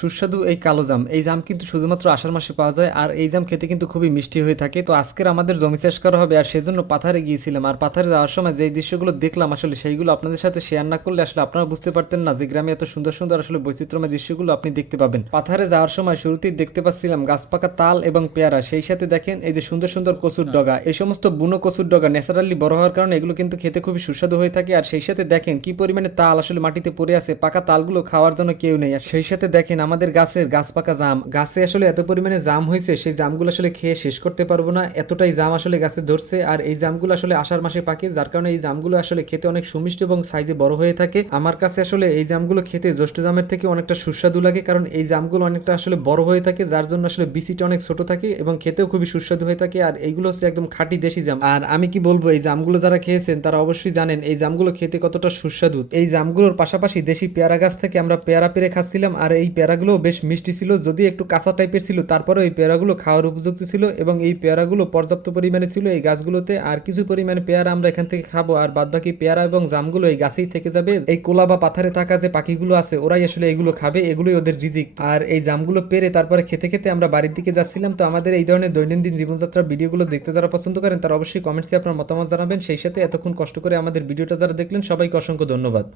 সুস্বাদু এই কালো জাম, এই জাম কিন্তু শুধুমাত্র আষাঢ় মাসে পাওয়া যায় আর এই জাম খেতে কিন্তু খুবই মিষ্টি হয়ে থাকে। তো আজকের আমাদের জমি চাষ করা হবে আর সেজন্য পাথারে গিয়েছিলাম, আর পাথারে যাওয়ার সময় যে দৃশ্যগুলো দেখলাম আসলে সেইগুলো আপনাদের সাথে শেয়ার না করলে আসলে আপনারা বুঝতে পারতেন না যে গ্রামে এত সুন্দর সুন্দর আসলে বৈচিত্র্যময় দৃশ্যগুলো আপনি দেখতে পাবেন। পাথারে যাওয়ার সময় শুরুতেই দেখতে পাচ্ছিলাম গাছ পাকা তাল এবং পেয়ারা, সেই সাথে দেখেন এই যে সুন্দর সুন্দর কচুর ডগা, এই সমস্ত বুনো কচুর ডগা ন্যাচারালি বড় হওয়ার কারণে এগুলো কিন্তু খেতে খুবই সুস্বাদু হয়ে থাকে। আর সেই সাথে দেখেন কি পরিমাণে তাল আসলে মাটিতে পড়ে আছে, পাকা তালগুলো খাওয়ার জন্য কেউ নেই। আর সেই সাথে দেখেন আমাদের গাছের গাছ পাকা জাম, গাছে আসলে এত পরিমাণে জাম হয়েছে সেই জামগুলো আসলে খেয়ে শেষ করতে পারবো না, এতটাই জাম আসলে গাছে ধরছে। আর এই জামগুলো আসলে আষাঢ় মাসে পাকে, যার কারণে এই জামগুলো আসলে খেতে অনেক সুমিষ্ট এবং সাইজে বড় হয়ে থাকে। আমার কাছে আসলে এই জামগুলো খেতে জ্যৈষ্ঠ জামের থেকে অনেকটা সুস্বাদু লাগে, কারণ এই জামগুলো অনেকটা আসলে বড় হয়ে থাকে, যার জন্য আসলে বিচিটা অনেক ছোট থাকে এবং খেতেও খুবই সুস্বাদু হয়ে থাকে। আর এইগুলো হচ্ছে একদম খাঁটি দেশি জাম। আর আমি কি বলবো, এই জামগুলো যারা খেয়েছেন তারা অবশ্যই জানেন এই জামগুলো খেতে কতটা সুস্বাদু। এই জামগুলোর পাশাপাশি দেশি পেয়ারা গাছ থেকে আমরা পেয়ারা পেরে খাচ্ছিলাম, আর এই পেয়ারাগুলো বেশ মিষ্টি ছিল, যদি একটু কাঁচা টাইপের ছিল, তারপরে এই পেয়ারাগুলো খাওয়ার উপযুক্ত ছিল এবং এই পেয়ারাগুলো পর্যাপ্ত পরিমাণে ছিল এই গাছগুলোতে। আর কিছু পরিমাণে পেয়ারা আমরা এখান থেকে খাবো, আর বাদবাকি পেয়ারা এবং জামগুলো এই গাছেই থেকে যাবে। এই কোলা বা পাথারে থাকা যে পাখিগুলো আছে ওরাই আসলে এগুলো খাবে, এগুলোই ওদের রিজিক। আর এই জামগুলো পেরে তারপরে খেতে খেতে আমরা বাড়ির দিকে যাচ্ছিলাম। তো আমাদের এই ধরনের দৈনন্দিন জীবনযাত্রার ভিডিওগুলো দেখতে যারা পছন্দ করেন তারা অবশ্যই কমেন্টসে আপনার মতামত জানাবেন। সেই সাথে এতক্ষণ কষ্ট করে আমাদের ভিডিওটা যারা দেখলেন সবাইকে অসংখ্য ধন্যবাদ।